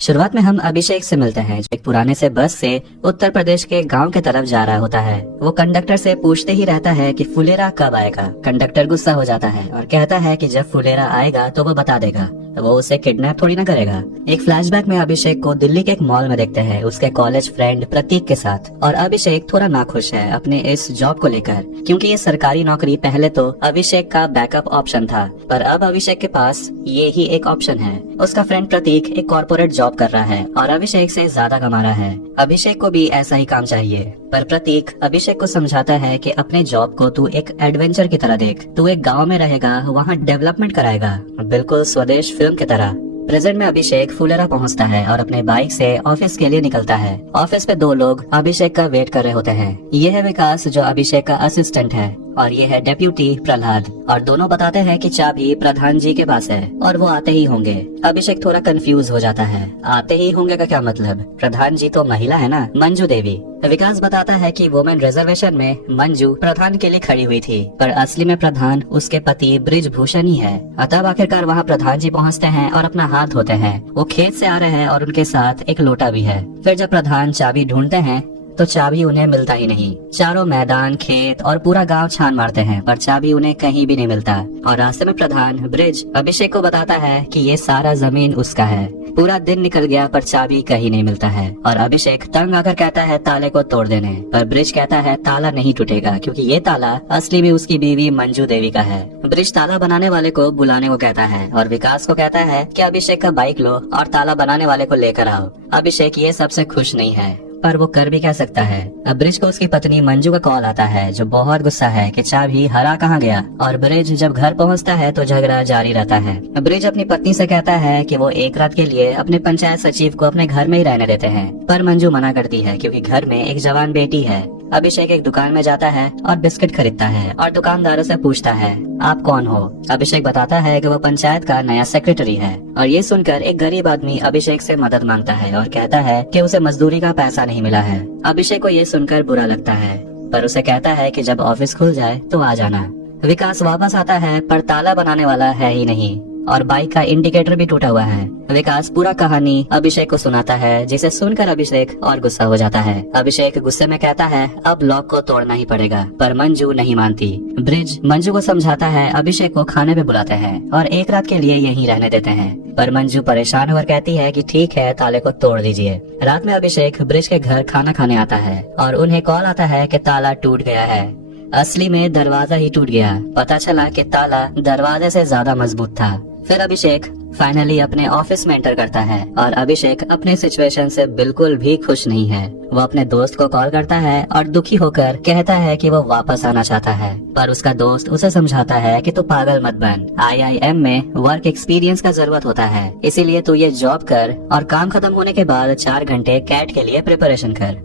शुरुआत में हम अभिषेक से मिलते हैं, जो एक पुराने से बस से उत्तर प्रदेश के गांव की तरफ जा रहा होता है। वो कंडक्टर से पूछते ही रहता है कि फुलेरा कब आएगा। कंडक्टर गुस्सा हो जाता है और कहता है कि जब फुलेरा आएगा तो वो बता देगा, वो उसे किडनैप थोड़ी ना करेगा। एक फ्लैशबैक में अभिषेक को दिल्ली के एक मॉल में देखते हैं उसके कॉलेज फ्रेंड प्रतीक के साथ। और अभिषेक थोड़ा नाखुश है अपने इस जॉब को लेकर, क्योंकि ये सरकारी नौकरी पहले तो अभिषेक का बैकअप ऑप्शन था, पर अब अभिषेक के पास ये ही एक ऑप्शन है। उसका फ्रेंड प्रतीक एक कॉर्पोरेट जॉब कर रहा है और अभिषेक से ज्यादा कमा रहा है। अभिषेक को भी ऐसा ही काम चाहिए, पर प्रतीक अभिषेक को समझाता है कि अपने जॉब को तू एक एडवेंचर की तरह देख। तू एक गांव में रहेगा, वहाँ डेवलपमेंट कराएगा, बिल्कुल स्वदेश फिल्म की तरह। प्रेजेंट में अभिषेक फुलेरा पहुंचता है और अपने बाइक से ऑफिस के लिए निकलता है। ऑफिस पे दो लोग अभिषेक का वेट कर रहे होते हैं। ये है विकास, जो अभिषेक का असिस्टेंट है, और ये है डेप्यूटी प्रहलाद। और दोनों बताते हैं कि चाबी प्रधान जी के पास है और वो आते ही होंगे। अभिषेक थोड़ा कंफ्यूज हो जाता है, आते ही होंगे का क्या मतलब? प्रधान जी तो महिला है ना, मंजू देवी। विकास बताता है कि वुमेन रिजर्वेशन में मंजू प्रधान के लिए खड़ी हुई थी, पर असली में प्रधान उसके पति ब्रिजभूषण ही है। तब आखिरकार वहाँ प्रधान जी पहुँचते हैं और अपना हाथ धोते हैं। वो खेत से आ रहे हैं और उनके साथ एक लोटा भी है। फिर जब प्रधान चाबी ढूंढते हैं तो चाबी उन्हें मिलता ही नहीं। चारों मैदान, खेत और पूरा गांव छान मारते हैं, पर चाबी उन्हें कहीं भी नहीं मिलता। और रास्ते में प्रधान ब्रिज अभिषेक को बताता है कि ये सारा जमीन उसका है। पूरा दिन निकल गया पर चाबी कहीं नहीं मिलता है। और अभिषेक तंग आकर कहता है ताले को तोड़ देने, पर ब्रिज कहता है ताला नहीं टूटेगा, क्योंकि ये ताला असली में उसकी बीवी मंजू देवी का है। ब्रिज ताला बनाने वाले को बुलाने को कहता है और विकास को कहता है कि अभिषेक का बाइक लो और ताला बनाने वाले को लेकर आओ। अभिषेक ये सबसे खुश नहीं है, पर वो कर भी क्या सकता है। अब ब्रिज को उसकी पत्नी मंजू का कॉल आता है, जो बहुत गुस्सा है कि चाबी हरा कहाँ गया। और ब्रिज जब घर पहुंचता है तो झगड़ा जारी रहता है। ब्रिज अपनी पत्नी से कहता है कि वो एक रात के लिए अपने पंचायत सचिव को अपने घर में ही रहने देते हैं, पर मंजू मना करती है, क्योंकि घर में एक जवान बेटी है। अभिषेक एक दुकान में जाता है और बिस्किट खरीदता है और दुकानदारों से पूछता है आप कौन हो। अभिषेक बताता है कि वो पंचायत का नया सेक्रेटरी है। और ये सुनकर एक गरीब आदमी अभिषेक से मदद मांगता है और कहता है कि उसे मजदूरी का पैसा नहीं मिला है। अभिषेक को ये सुनकर बुरा लगता है, पर उसे कहता है कि जब ऑफिस खुल जाए तो आ जाना। विकास वापस आता है, पर ताला बनाने वाला है ही नहीं और बाइक का इंडिकेटर भी टूटा हुआ है। विकास पूरा कहानी अभिषेक को सुनाता है, जिसे सुनकर अभिषेक और गुस्सा हो जाता है। अभिषेक गुस्से में कहता है अब लॉक को तोड़ना ही पड़ेगा, पर मंजू नहीं मानती। ब्रिज मंजू को समझाता है, अभिषेक को खाने पे बुलाते हैं और एक रात के लिए यहीं रहने देते हैं, पर मंजू परेशान होकर कहती है कि ठीक है, ताले को तोड़ दीजिए। रात में अभिषेक ब्रिज के घर खाना खाने आता है और उन्हें कॉल आता है कि ताला टूट गया है। असली में दरवाजा ही टूट गया। पता चला कि ताला दरवाजे से ज्यादा मजबूत था। फिर अभिषेक फाइनली अपने ऑफिस में एंटर करता है और अभिषेक अपने सिचुएशन से बिल्कुल भी खुश नहीं है। वो अपने दोस्त को कॉल करता है और दुखी होकर कहता है कि वो वापस आना चाहता है, पर उसका दोस्त उसे समझाता है कि तू पागल मत बन। IIM में वर्क एक्सपीरियंस का जरूरत होता है, इसीलिए तू ये जॉब कर और काम खत्म होने के बाद 4 घंटे कैट के लिए प्रिपरेशन कर।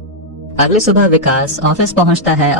अगली सुबह विकास ऑफिस पहुँचता है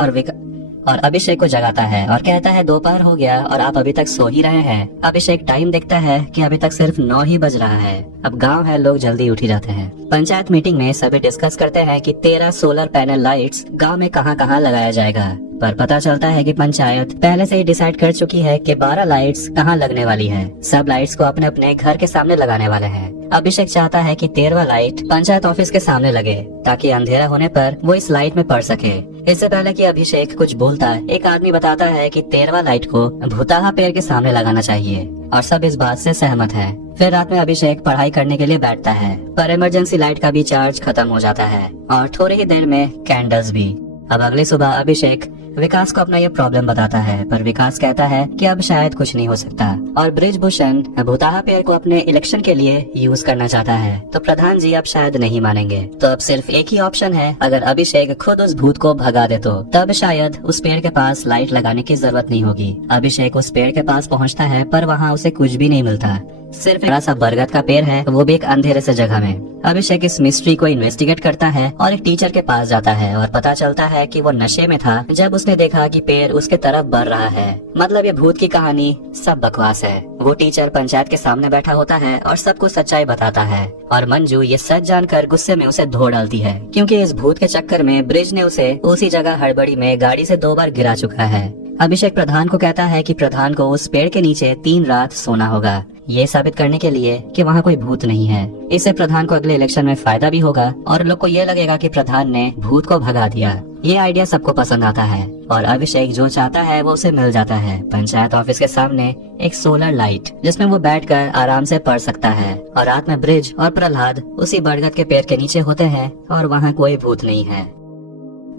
और अभिषेक को जगाता है और कहता है दोपहर हो गया और आप अभी तक सो ही रहे हैं। अभिषेक टाइम देखता है कि अभी तक सिर्फ 9 ही बज रहा है। अब गांव है, लोग जल्दी उठ ही जाते हैं। पंचायत मीटिंग में सभी डिस्कस करते हैं कि 13 सोलर पैनल लाइट्स गांव में कहां-कहां लगाया जाएगा, पर पता चलता है कि पंचायत पहले से ही डिसाइड कर चुकी है कि 12 लाइट्स कहां लगने वाली है। सब लाइट्स को अपने अपने घर के सामने लगाने वाले हैं। अभिषेक चाहता है कि 13वां लाइट पंचायत ऑफिस के सामने लगे, ताकि अंधेरा होने पर वो इस लाइट में पड़ सके। इससे पहले कि अभिषेक कुछ बोलता, एक आदमी बताता है कि 13वां लाइट को भूताहा पेड़ के सामने लगाना चाहिए, और सब इस बात से सहमत है। फिर रात में अभिषेक पढ़ाई करने के लिए बैठता है, पर इमरजेंसी लाइट का भी चार्ज खत्म हो जाता है और थोड़ी ही देर में कैंडल्स भी। अब अगली सुबह अभिषेक विकास को अपना ये प्रॉब्लम बताता है, पर विकास कहता है कि अब शायद कुछ नहीं हो सकता और ब्रिजभूषण भूताहा पेड़ को अपने इलेक्शन के लिए यूज करना चाहता है, तो प्रधान जी अब शायद नहीं मानेंगे। तो अब सिर्फ एक ही ऑप्शन है, अगर अभिषेक खुद उस भूत को भगा दे तो तब शायद उस पेड़ के पास लाइट लगाने की जरूरत नहीं होगी। अभिषेक उस पेड़ के पास पहुँचता है, पर वहाँ उसे कुछ भी नहीं मिलता। सिर्फ एक बड़ा सा बरगद का पेड़ है, वो भी एक अंधेरे से जगह में। अभिषेक इस मिस्ट्री को इन्वेस्टिगेट करता है और एक टीचर के पास जाता है और पता चलता है कि वो नशे में था जब उसने देखा कि पेड़ उसके तरफ बढ़ रहा है। मतलब ये भूत की कहानी सब बकवास है। वो टीचर पंचायत के सामने बैठा होता है और सबको सच्चाई बताता है, और मंजू ये सच जानकर गुस्से में उसे धो डालती है, क्योंकि इस भूत के चक्कर में ब्रिज ने उसे उसी जगह हड़बड़ी में गाड़ी से 2 बार गिरा चुका है। अभिषेक प्रधान को कहता है कि प्रधान को उस पेड़ के नीचे 3 रात सोना होगा। ये साबित करने के लिए कि वहाँ कोई भूत नहीं है। इससे प्रधान को अगले इलेक्शन में फायदा भी होगा और लोग को ये लगेगा कि प्रधान ने भूत को भगा दिया। ये आइडिया सबको पसंद आता है और अभिषेक जो चाहता है वो उसे मिल जाता है। पंचायत ऑफिस के सामने एक सोलर लाइट जिसमें वो बैठकर आराम से पढ़ सकता है और रात में ब्रिज और प्रहलाद उसी बरगद के पेड़ के नीचे होते हैं और वहाँ कोई भूत नहीं है।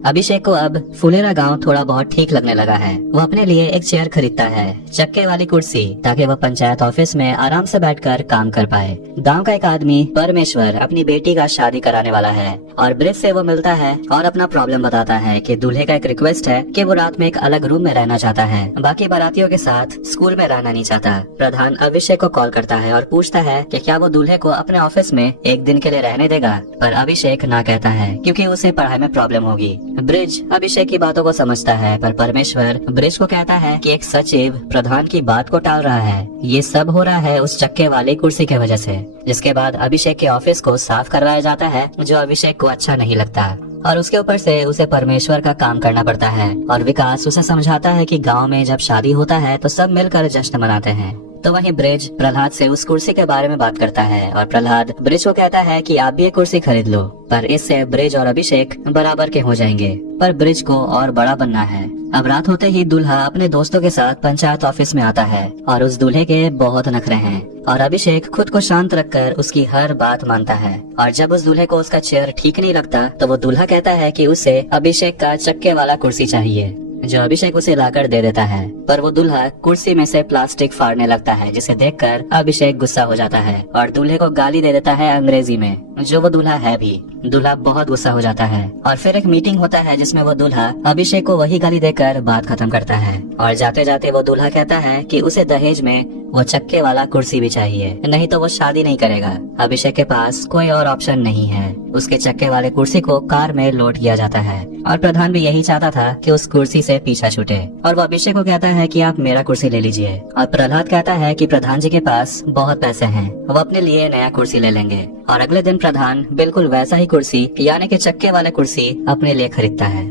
अभिषेक को अब फुलेरा गांव थोड़ा बहुत ठीक लगने लगा है। वो अपने लिए एक चेयर खरीदता है, चक्के वाली कुर्सी, ताकि वह पंचायत ऑफिस में आराम से बैठकर काम कर पाए। गांव का एक आदमी परमेश्वर अपनी बेटी का शादी कराने वाला है और ब्रिज से वो मिलता है और अपना प्रॉब्लम बताता है कि दूल्हे का एक रिक्वेस्ट है कि वो रात में एक अलग रूम में रहना चाहता है, बाकी बारातियों के साथ स्कूल में रहना नहीं चाहता। प्रधान अभिषेक को कॉल करता है और पूछता है कि क्या वो दूल्हे को अपने ऑफिस में एक दिन के लिए रहने देगा, पर अभिषेक ना कहता है क्योंकि उसे पढ़ाई में प्रॉब्लम होगी। ब्रिज अभिषेक की बातों को समझता है, पर परमेश्वर ब्रिज को कहता है कि एक सचिव प्रधान की बात को टाल रहा है। ये सब हो रहा है उस चक्के वाली कुर्सी की वजह से। जिसके बाद अभिषेक के ऑफिस को साफ करवाया जाता है, जो अभिषेक को अच्छा नहीं लगता और उसके ऊपर से उसे परमेश्वर का काम करना पड़ता है। और विकास उसे समझाता है कि गांव में जब शादी होता है तो सब मिलकर जश्न मनाते हैं। तो वहीं ब्रिज प्रहलाद से उस कुर्सी के बारे में बात करता है और प्रहलाद ब्रिज को कहता है कि आप भी ये कुर्सी खरीद लो, पर इससे ब्रिज और अभिषेक बराबर के हो जाएंगे। पर ब्रिज को और बड़ा बनना है। अब रात होते ही दूल्हा अपने दोस्तों के साथ पंचायत ऑफिस में आता है और उस दूल्हे के बहुत नखरे हैं और अभिषेक खुद को शांत रखकर उसकी हर बात मानता है। और जब उस दूल्हे को उसका चेयर ठीक नहीं लगता तो वो दूल्हा कहता है कि उसे अभिषेक का चक्के वाला कुर्सी चाहिए, जो अभिषेक उसे लाकर दे देता है। पर वो दूल्हा कुर्सी में से प्लास्टिक फाड़ने लगता है, जिसे देखकर अभिषेक गुस्सा हो जाता है और दूल्हे को गाली दे देता है अंग्रेजी में, जो वो दूल्हा है भी। दूल्हा बहुत गुस्सा हो जाता है और फिर एक मीटिंग होता है जिसमें वो दूल्हा अभिषेक को वही गाली देकर बात खत्म करता है। और जाते जाते वो दूल्हा कहता है कि उसे दहेज में वो चक्के वाला कुर्सी भी चाहिए, नहीं तो वो शादी नहीं करेगा। अभिषेक के पास कोई और ऑप्शन नहीं है। उसके चक्के वाले कुर्सी को कार में लोड किया जाता है और प्रधान भी यही चाहता था कि उस कुर्सी से पीछा छूटे। और वो अभिषेक को कहता है कि आप मेरा कुर्सी ले लीजिए। और प्रहलाद कहता है कि प्रधान जी के पास बहुत पैसे हैं, वो अपने लिए नया कुर्सी ले लेंगे। और अगले दिन प्रधान बिल्कुल वैसा ही कुर्सी यानी कि चक्के वाले कुर्सी अपने लिए खरीदता है।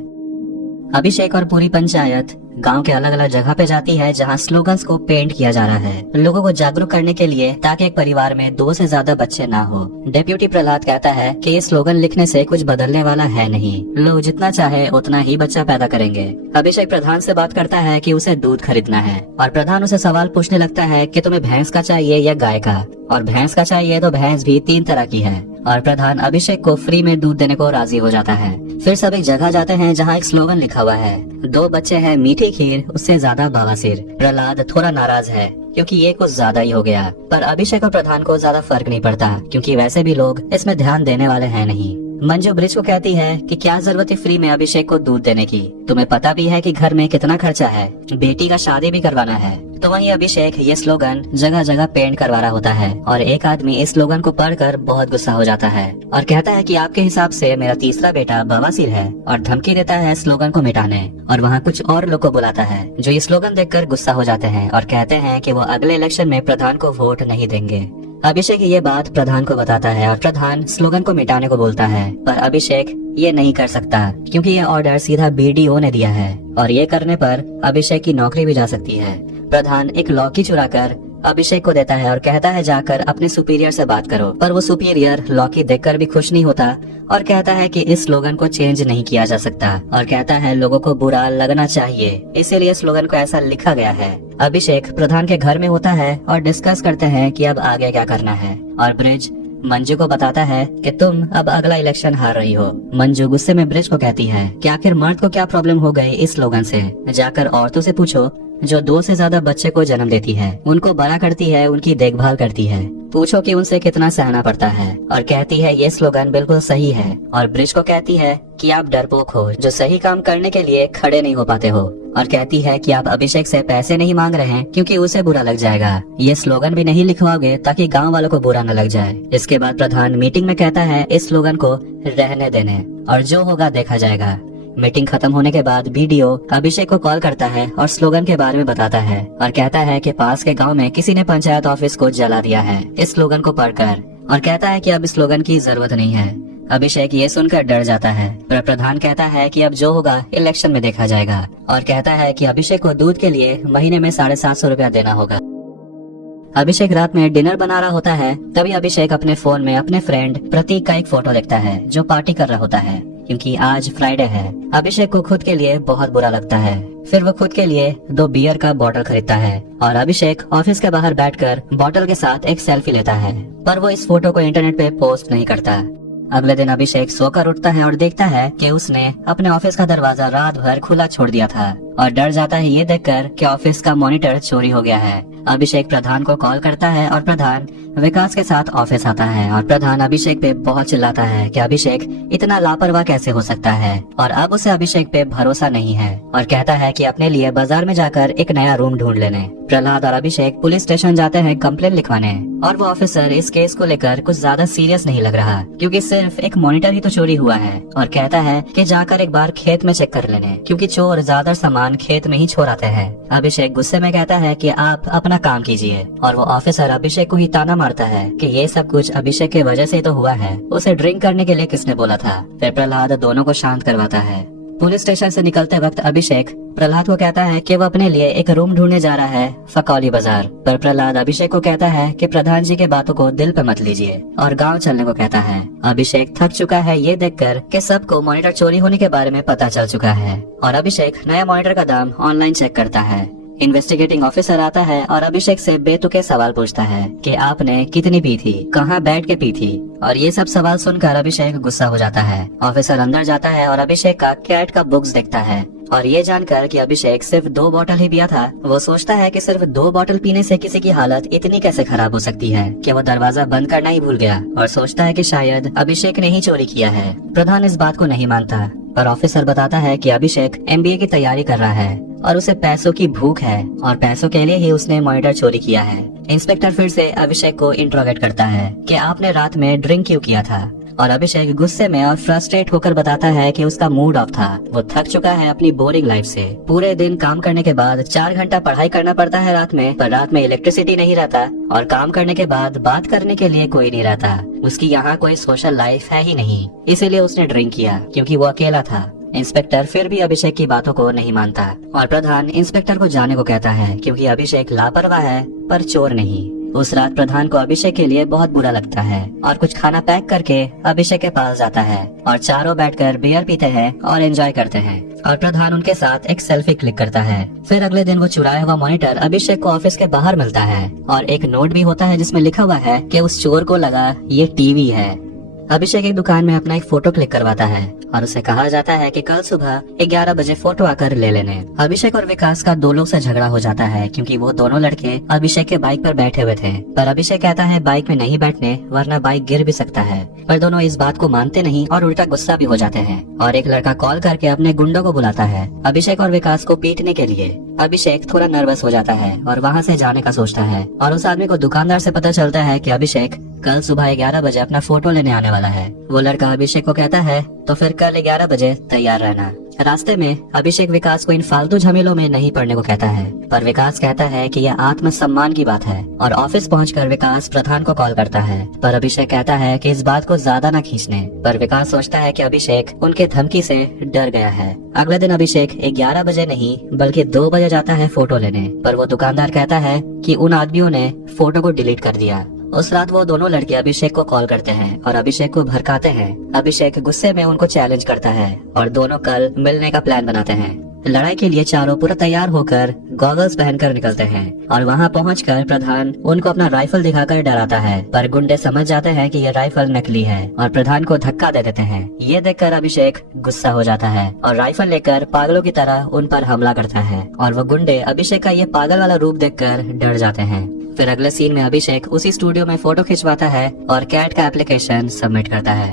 अभिषेक और पूरी पंचायत गांव के अलग अलग जगह पे जाती है जहां स्लोगन्स को पेंट किया जा रहा है, लोगों को जागरूक करने के लिए, ताकि एक परिवार में 2 से ज्यादा बच्चे ना हो। डेप्यूटी प्रहलाद कहता है कि ये स्लोगन लिखने से कुछ बदलने वाला है नहीं, लोग जितना चाहे उतना ही बच्चा पैदा करेंगे। अभिषेक प्रधान से बात करता है कि उसे दूध खरीदना है और प्रधान उसे सवाल पूछने लगता है कि तुम्हें भैंस का चाहिए या गाय का, और भैंस का चाहिए तो भैंस भी 3 तरह की है। और प्रधान अभिषेक को फ्री में दूध देने को राजी हो जाता है। फिर सब एक जगह जाते हैं जहाँ एक स्लोगन लिखा हुआ है, 2 बच्चे हैं मीठी खीर उससे ज्यादा बवासीर। प्रहलाद थोड़ा नाराज है क्योंकि ये कुछ ज्यादा ही हो गया, पर अभिषेक और प्रधान को ज्यादा फर्क नहीं पड़ता क्योंकि वैसे भी लोग इसमें ध्यान देने वाले हैं नहीं। मंजू ब्रिज को कहती है कि क्या जरूरत है फ्री में अभिषेक को दूध देने की, तुम्हें पता भी है कि घर में कितना खर्चा है, बेटी का शादी भी करवाना है। तो वहीं अभिषेक ये स्लोगन जगह जगह पेंट करवा रहा होता है और एक आदमी इस स्लोगन को पढ़कर बहुत गुस्सा हो जाता है और कहता है कि आपके हिसाब से मेरा तीसरा बेटा बवासीर है, और धमकी देता है स्लोगन को मिटाने। और वहाँ कुछ और लोग को बुलाता है जो ये स्लोगन देखकर गुस्सा हो जाते हैं और कहते हैं कि वो अगले इलेक्शन में प्रधान को वोट नहीं देंगे। अभिषेक ये बात प्रधान को बताता है और प्रधान स्लोगन को मिटाने को बोलता है, पर अभिषेक ये नहीं कर सकता क्योंकि ये ऑर्डर सीधा बीडीओ ने दिया है और ये करने पर अभिषेक की नौकरी भी जा सकती है। प्रधान एक लौकी चुराकर अभिषेक को देता है और कहता है जाकर अपने सुपीरियर से बात करो, पर वो सुपीरियर लौकी देखकर भी खुश नहीं होता और कहता है कि इस स्लोगन को चेंज नहीं किया जा सकता और कहता है लोगों को बुरा लगना चाहिए, इसीलिए स्लोगन को ऐसा लिखा गया है। अभिषेक प्रधान के घर में होता है और डिस्कस करते हैं कि अब आगे क्या करना है और ब्रिज मंजू को बताता है कि तुम अब अगला इलेक्शन हार रही हो। मंजू गुस्से में ब्रिज को कहती है कि आखिर मर्द को क्या प्रॉब्लम हो गई इस स्लोगन से, जाकर औरतों से पूछो जो 2 से ज्यादा बच्चे को जन्म देती है, उनको बड़ा करती है, उनकी देखभाल करती है, पूछो कि उनसे कितना सहना पड़ता है। और कहती है ये स्लोगन बिल्कुल सही है और ब्रिज को कहती है कि आप डरपोक हो जो सही काम करने के लिए खड़े नहीं हो पाते हो, और कहती है कि आप अभिषेक से पैसे नहीं मांग रहे हैं क्योंकि उसे बुरा लग जाएगा, ये स्लोगन भी नहीं लिखवाओगे ताकि गांव वालों को बुरा न लग जाए। इसके बाद प्रधान मीटिंग में कहता है इस स्लोगन को रहने देने और जो होगा देखा जाएगा। मीटिंग खत्म होने के बाद बीडीओ अभिषेक को कॉल करता है और स्लोगन के बारे में बताता है और कहता है कि पास के गांव में किसी ने पंचायत ऑफिस को जला दिया है इस स्लोगन को पढ़कर, और कहता है कि अब इस स्लोगन की जरूरत नहीं है। अभिषेक ये सुनकर डर जाता है, पर प्रधान कहता है कि अब जो होगा इलेक्शन में देखा जाएगा और कहता है कि अभिषेक को दूध के लिए महीने में 750 रुपया देना होगा। अभिषेक रात में डिनर बना रहा होता है। तभी अभिषेक अपने फोन में अपने फ्रेंड प्रतीक का एक फोटो देखता है जो पार्टी कर रहा होता है, क्योंकि आज फ्राइडे है। अभिषेक को खुद के लिए बहुत बुरा लगता है। फिर वो खुद के लिए 2 बियर का बॉटल खरीदता है और अभिषेक ऑफिस के बाहर बैठकर बॉटल के साथ एक सेल्फी लेता है, पर वो इस फोटो को इंटरनेट पे पोस्ट नहीं करता। अगले दिन अभिषेक सोकर उठता है और देखता है कि उसने अपने ऑफिस का दरवाजा रात भर खुला छोड़ दिया था और डर जाता है ये देखकर कि ऑफिस का मॉनिटर चोरी हो गया है। अभिषेक प्रधान को कॉल करता है और प्रधान विकास के साथ ऑफिस आता है और प्रधान अभिषेक पे बहुत चिल्लाता है कि अभिषेक इतना लापरवाह कैसे हो सकता है, और अब उसे अभिषेक पे भरोसा नहीं है और कहता है कि अपने लिए बाजार में जाकर एक नया रूम ढूंढ लेने। प्रहलाद और अभिषेक पुलिस स्टेशन जाते हैं कंप्लेन लिखवाने, और वो ऑफिसर इस केस को लेकर कुछ ज्यादा सीरियस नहीं लग रहा, क्योंकि सिर्फ एक मॉनिटर ही तो चोरी हुआ है, और कहता है कि जाकर एक बार खेत में चेक कर लेने, क्योंकि चोर ज्यादा सामान खेत में ही छोड़ाते हैं। अभिषेक गुस्से में कहता है कि आप अपना काम कीजिए, और वो ऑफिसर अभिषेक को ही ताना मारता है कि ये सब कुछ अभिषेक की वजह से तो हुआ है, उसे ड्रिंक करने के लिए किसने बोला था। फिर प्रहलाद दोनों को शांत करवाता है। पुलिस स्टेशन से निकलते वक्त अभिषेक प्रहलाद को कहता है कि वो अपने लिए एक रूम ढूंढने जा रहा है फकौली बाजार, पर प्रहलाद अभिषेक को कहता है कि प्रधान जी के बातों को दिल पे मत लीजिए और गांव चलने को कहता है। अभिषेक थक चुका है ये देखकर कि सबको मॉनिटर चोरी होने के बारे में पता चल चुका है, और अभिषेक नया मॉनिटर का दाम ऑनलाइन चेक करता है। इन्वेस्टिगेटिंग ऑफिसर आता है और अभिषेक से बेतुके सवाल पूछता है कि आपने कितनी पी थी, कहाँ बैठ के पी थी, और ये सब सवाल सुनकर अभिषेक गुस्सा हो जाता है। ऑफिसर अंदर जाता है और अभिषेक का कैट का बुक्स देखता है, और ये जानकर कि अभिषेक सिर्फ 2 बॉटल ही पिया था, वो सोचता है कि सिर्फ 2 बॉटल पीने से किसी की हालत इतनी कैसे खराब हो सकती है कि वो दरवाजा बंद करना ही भूल गया, और सोचता है कि शायद अभिषेक ने ही चोरी किया है। प्रधान इस बात को नहीं मानता, पर ऑफिसर बताता है कि अभिषेक MBA की तैयारी कर रहा है और उसे पैसों की भूख है, और पैसों के लिए ही उसने मॉनिटर चोरी किया है। इंस्पेक्टर फिर से अभिषेक को इंट्रोगेट करता है कि आपने रात में ड्रिंक क्यों किया था, और अभिषेक गुस्से में और फ्रस्ट्रेट होकर बताता है कि उसका मूड ऑफ था। वो थक चुका है अपनी बोरिंग लाइफ से। पूरे दिन काम करने के बाद 4 घंटा पढ़ाई करना पड़ता है रात में, पर रात में इलेक्ट्रिसिटी नहीं रहता, और काम करने के बाद बात करने के लिए कोई नहीं रहता। उसकी यहाँ कोई सोशल लाइफ है ही नहीं, इसीलिए उसने ड्रिंक किया क्योंकि वो अकेला था। इंस्पेक्टर फिर भी अभिषेक की बातों को नहीं मानता, और प्रधान इंस्पेक्टर को जाने को कहता है क्योंकि अभिषेक लापरवाह है पर चोर नहीं। उस रात प्रधान को अभिषेक के लिए बहुत बुरा लगता है और कुछ खाना पैक करके अभिषेक के पास जाता है, और चारों बैठकर बियर पीते हैं और एंजॉय करते हैं, और प्रधान उनके साथ एक सेल्फी क्लिक करता है। फिर अगले दिन वो चुराया हुआ मॉनिटर अभिषेक को ऑफिस के बाहर मिलता है, और एक नोट भी होता है जिसमें लिखा हुआ है कि उस चोर को लगा ये टीवी है। अभिषेक एक दुकान में अपना एक फोटो क्लिक करवाता है और उसे कहा जाता है कि कल सुबह 11 बजे फोटो आकर ले लेने। अभिषेक और विकास का 2 लोग से झगड़ा हो जाता है क्योंकि वो दोनों लड़के अभिषेक के बाइक पर बैठे हुए थे, पर अभिषेक कहता है बाइक में नहीं बैठने वरना बाइक गिर भी सकता है, पर दोनों इस बात को मानते नहीं और उल्टा गुस्सा भी हो जाते हैं, और एक लड़का कॉल करके अपने गुंडों को बुलाता है अभिषेक और विकास को पीटने के लिए। अभिषेक थोड़ा नर्वस हो जाता है और वहाँ से जाने का सोचता है, और उस आदमी को दुकानदार से पता चलता है कि अभिषेक कल सुबह 11 बजे अपना फोटो लेने आने वाला है। वो लड़का अभिषेक को कहता है तो फिर कल 11 बजे तैयार रहना। रास्ते में अभिषेक विकास को इन फालतू झमेलों में नहीं पड़ने को कहता है, पर विकास कहता है कि यह आत्मसम्मान की बात है, और ऑफिस पहुंचकर विकास प्रधान को कॉल करता है, पर अभिषेक कहता है कि इस बात को ज्यादा न खींचने, पर विकास सोचता है कि अभिषेक उनके धमकी से डर गया है। अगले दिन अभिषेक 11 बजे नहीं बल्कि 2 बजे जाता है फोटो लेने, पर वो दुकानदार कहता है कि उन आदमियों ने फोटो को डिलीट कर दिया। उस रात वो दोनों लड़के अभिषेक को कॉल करते हैं और अभिषेक को भड़काते हैं। अभिषेक गुस्से में उनको चैलेंज करता है और दोनों कल मिलने का प्लान बनाते हैं। लड़ाई के लिए चारों पूरा तैयार होकर गॉगल्स पहनकर निकलते हैं, और वहां पहुंचकर प्रधान उनको अपना राइफल दिखाकर डराता है, पर गुंडे समझ जाते हैं कि ये राइफल नकली है और प्रधान को धक्का दे देते हैं। ये देखकर अभिषेक गुस्सा हो जाता है और राइफल लेकर पागलों की तरह उन पर हमला करता है, और वो गुंडे अभिषेक का ये पागल वाला रूप देखकर डर जाते हैं। फिर अगले सीन में अभिषेक उसी स्टूडियो में फोटो खिंचवाता है और कैट का एप्लीकेशन सबमिट करता है।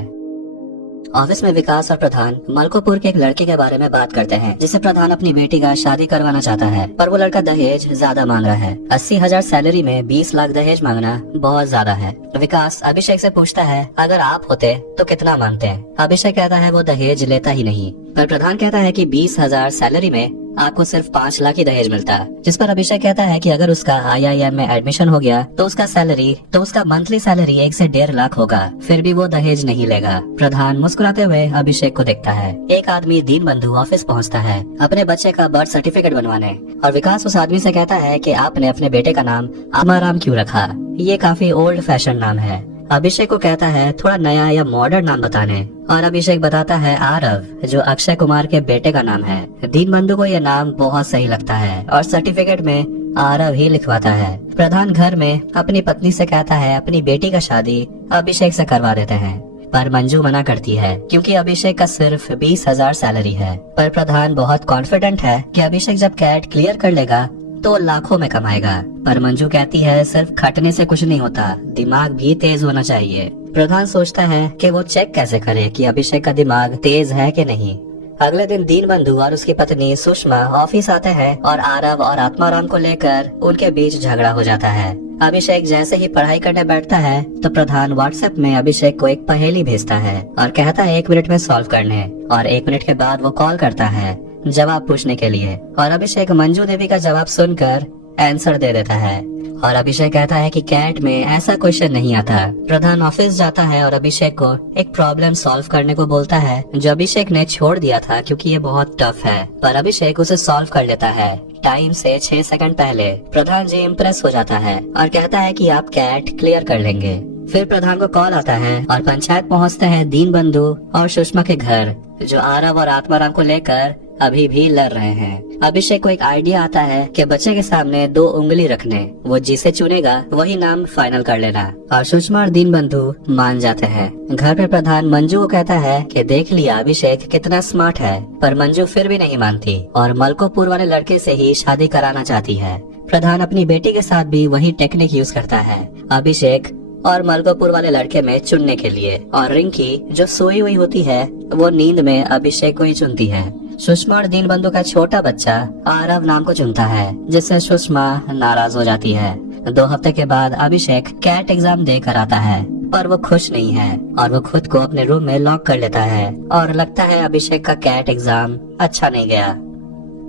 ऑफिस में विकास और प्रधान मलकोपुर के एक लड़के के बारे में बात करते हैं जिसे प्रधान अपनी बेटी का शादी करवाना चाहता है, पर वो लड़का दहेज ज्यादा मांग रहा है। 80,000 सैलरी में 20 लाख दहेज मांगना बहुत ज्यादा है। विकास अभिषेक से पूछता है अगर आप होते तो कितना मांगते हैं। अभिषेक कहता है वो दहेज लेता ही नहीं, पर प्रधान कहता है कि 20,000 सैलरी में आपको सिर्फ 5 लाख ही दहेज मिलता। जिस पर अभिषेक कहता है कि अगर उसका IIM में एडमिशन हो गया तो उसका मंथली सैलरी 1 से 1.5 लाख होगा, फिर भी वो दहेज नहीं लेगा। प्रधान मुस्कुराते हुए अभिषेक को देखता है। एक आदमी दीनबंधु ऑफिस पहुंचता है अपने बच्चे का बर्थ सर्टिफिकेट बनवाने, और विकास उस आदमी से कहता है कि आपने अपने बेटे का नाम आत्माराम क्यों रखा, ये काफी ओल्ड फैशन नाम है। अभिषेक को कहता है थोड़ा नया या मॉडर्न नाम बताने, और अभिषेक बताता है आरव, जो अक्षय कुमार के बेटे का नाम है। दीनबंधु को यह नाम बहुत सही लगता है और सर्टिफिकेट में आरव ही लिखवाता है। प्रधान घर में अपनी पत्नी से कहता है अपनी बेटी का शादी अभिषेक से करवा देते हैं, पर मंजू मना करती है क्योंकि अभिषेक का सिर्फ 20,000 सैलरी है। पर प्रधान बहुत कॉन्फिडेंट है कि अभिषेक जब कैट क्लियर कर लेगा तो लाखों में कमाएगा। पर मंजू कहती है सिर्फ खटने से कुछ नहीं होता, दिमाग भी तेज होना चाहिए। प्रधान सोचता है कि वो चेक कैसे करे कि अभिषेक का दिमाग तेज है कि नहीं। अगले दिन दीनबंधु और उसकी पत्नी सुषमा ऑफिस आते हैं और आरव और आत्माराम को लेकर उनके बीच झगड़ा हो जाता है। अभिषेक जैसे ही पढ़ाई करने बैठता है तो प्रधान व्हाट्सएप में अभिषेक को एक पहेली भेजता है और कहता है 1 मिनट में सॉल्व करने, और 1 मिनट के बाद वो कॉल करता है जवाब पूछने के लिए, और अभिषेक मंजू देवी का जवाब सुनकर आंसर दे देता है। और अभिषेक कहता है कि कैट में ऐसा क्वेश्चन नहीं आता। प्रधान ऑफिस जाता है और अभिषेक को एक प्रॉब्लम सॉल्व करने को बोलता है जो अभिषेक ने छोड़ दिया था क्योंकि ये बहुत टफ है, पर अभिषेक उसे सॉल्व कर लेता है टाइम से 6 सेकंड पहले। प्रधान जी इम्प्रेस हो जाता है और कहता है कि आप कैट क्लियर कर लेंगे। फिर प्रधान को कॉल आता है और पंचायत पहुंचते हैं दीनबंधु और सुषमा के घर, जो आरव और आत्माराम को लेकर अभी भी लड़ रहे हैं। अभिषेक को एक आइडिया आता है कि बच्चे के सामने 2 उंगली रखने, वो जिसे चुनेगा वही नाम फाइनल कर लेना, और सुषमा और दीनबंधु मान जाते हैं। घर पे प्रधान मंजू को कहता है कि देख लिया अभिषेक कितना स्मार्ट है, पर मंजू फिर भी नहीं मानती और मलकोपुर वाले लड़के से ही शादी कराना चाहती है। प्रधान अपनी बेटी के साथ भी वही टेक्निक यूज करता है अभिषेक और मलकोपुर वाले लड़के में चुनने के लिए, और रिंकी जो सोई हुई होती है वो नींद में अभिषेक को ही चुनती है। सुषमा और दीनबंधु का छोटा बच्चा आरव नाम को चुनता है, जिससे सुषमा नाराज हो जाती है। 2 हफ्ते के बाद अभिषेक कैट एग्जाम देकर आता है, पर वो खुश नहीं है और वो खुद को अपने रूम में लॉक कर लेता है, और लगता है अभिषेक का कैट एग्जाम अच्छा नहीं गया।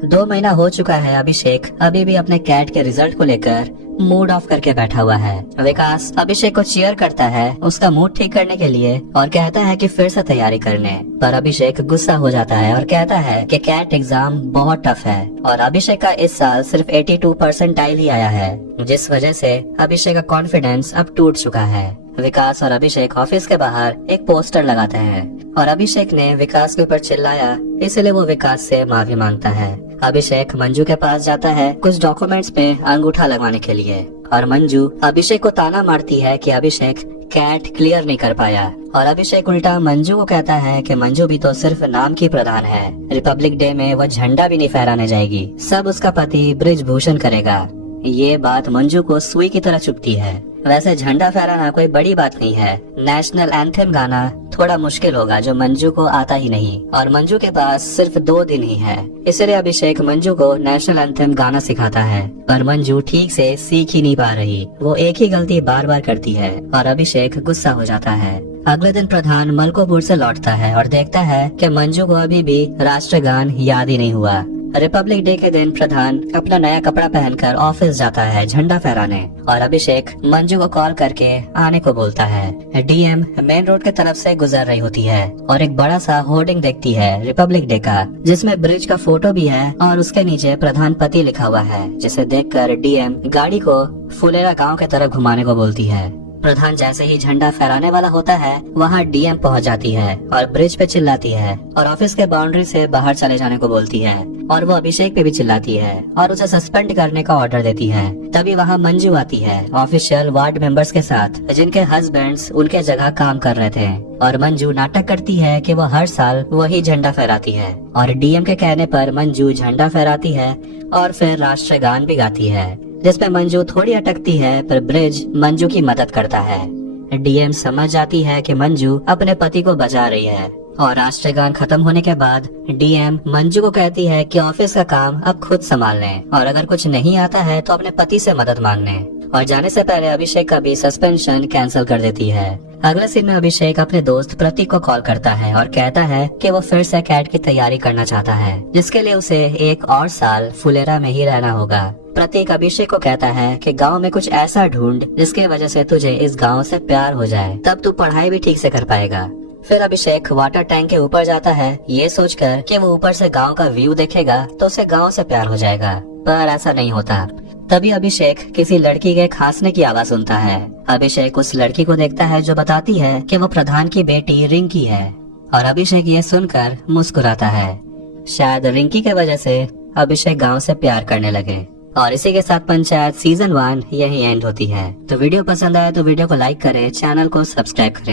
2 महीना हो चुका है, अभिषेक अभी भी अपने कैट के रिजल्ट को लेकर मूड ऑफ करके बैठा हुआ है। विकास अभिषेक को चीयर करता है उसका मूड ठीक करने के लिए और कहता है कि फिर से तैयारी करने, पर अभिषेक गुस्सा हो जाता है और कहता है कि कैट एग्जाम बहुत टफ है और अभिषेक का इस साल सिर्फ 82 परसेंटाइल ही आया है, जिस वजह से अभिषेक का कॉन्फिडेंस अब टूट चुका है। विकास और अभिषेक ऑफिस के बाहर एक पोस्टर लगाते हैं और अभिषेक ने विकास के ऊपर चिल्लाया, इसलिए वो विकास से माफी मांगता है। अभिषेक मंजू के पास जाता है कुछ डॉक्यूमेंट्स पे अंगूठा लगवाने के लिए, और मंजू अभिषेक को ताना मारती है कि अभिषेक कैट क्लियर नहीं कर पाया, और अभिषेक उल्टा मंजू को कहता है कि मंजू भी तो सिर्फ नाम की प्रधान है, रिपब्लिक डे में वो झंडा भी नहीं फहराने जाएगी, सब उसका पति ब्रिजभूषण करेगा। ये बात मंजू को सुई की तरह चुभती है। वैसे झंडा फहराना कोई बड़ी बात नहीं है, नेशनल एंथम गाना थोड़ा मुश्किल होगा जो मंजू को आता ही नहीं, और मंजू के पास सिर्फ 2 दिन ही है, इसलिए अभिषेक मंजू को नेशनल एंथम गाना सिखाता है, पर मंजू ठीक से सीख ही नहीं पा रही, वो एक ही गलती बार बार करती है और अभिषेक गुस्सा हो जाता है। अगले दिन प्रधान मलकोपुर से लौटता है और देखता है कि मंजू को अभी भी राष्ट्रगान याद ही नहीं हुआ। रिपब्लिक डे के दिन प्रधान अपना नया कपड़ा पहनकर ऑफिस जाता है झंडा फहराने, और अभिषेक मंजू को कॉल करके आने को बोलता है। डीएम मेन रोड के तरफ से गुजर रही होती है और एक बड़ा सा होर्डिंग देखती है रिपब्लिक डे का, जिसमें ब्रिज का फोटो भी है और उसके नीचे प्रधानपति लिखा हुआ है, जिसे देखकर डीएम गाड़ी को फुलेरा गाँव के तरफ घुमाने को बोलती है। प्रधान जैसे ही झंडा फहराने वाला होता है वहाँ डीएम पहुँच जाती है और ब्रिज पे चिल्लाती है और ऑफिस के बाउंड्री से बाहर चले जाने को बोलती है, और वो अभिषेक पे भी चिल्लाती है और उसे सस्पेंड करने का ऑर्डर देती है। तभी वहाँ मंजू आती है ऑफिशियल वार्ड मेंबर्स के साथ, जिनके हस्बैंड्स उनके जगह काम कर रहे थे, और मंजू नाटक करती है कि वो हर साल वही झंडा फहराती है, और डीएम के कहने पर मंजू झंडा फहराती है और फिर राष्ट्रगान भी गाती है, जिसमें मंजू थोड़ी अटकती है, पर ब्रिज मंजू की मदद करता है। डीएम समझ जाती है कि मंजू अपने पति को बचा रही है, और राष्ट्रगान खत्म होने के बाद डीएम मंजू को कहती है कि ऑफिस का काम अब खुद संभाल लें, और अगर कुछ नहीं आता है तो अपने पति से मदद मांगने, और जाने से पहले अभिषेक का भी सस्पेंशन कैंसिल कर देती है। अगले सीन में अभिषेक अपने दोस्त प्रतीक को कॉल करता है और कहता है कि वो फिर से कैट की तैयारी करना चाहता है, जिसके लिए उसे 1 और साल फुलेरा में ही रहना होगा। प्रतीक अभिषेक को कहता है कि गांव में कुछ ऐसा ढूंढ जिसकी वजह से तुझे इस गांव से प्यार हो जाए, तब तू पढ़ाई भी ठीक से कर पाएगा। फिर अभिषेक वाटर टैंक के ऊपर जाता है, ये सोचकर कि वो ऊपर से गांव का व्यू देखेगा तो उसे गांव से प्यार हो जाएगा, पर ऐसा नहीं होता। तभी अभिषेक किसी लड़की के खांसने की आवाज सुनता है। अभिषेक उस लड़की को देखता है जो बताती है कि वो प्रधान की बेटी रिंकी है, और अभिषेक ये सुनकर मुस्कुराता है। शायद रिंकी के वजह से अभिषेक गांव से प्यार करने लगे। और इसी के साथ पंचायत सीजन 1 यही एंड होती है। तो वीडियो पसंद आया तो वीडियो को लाइक करें, चैनल को सब्सक्राइब करें।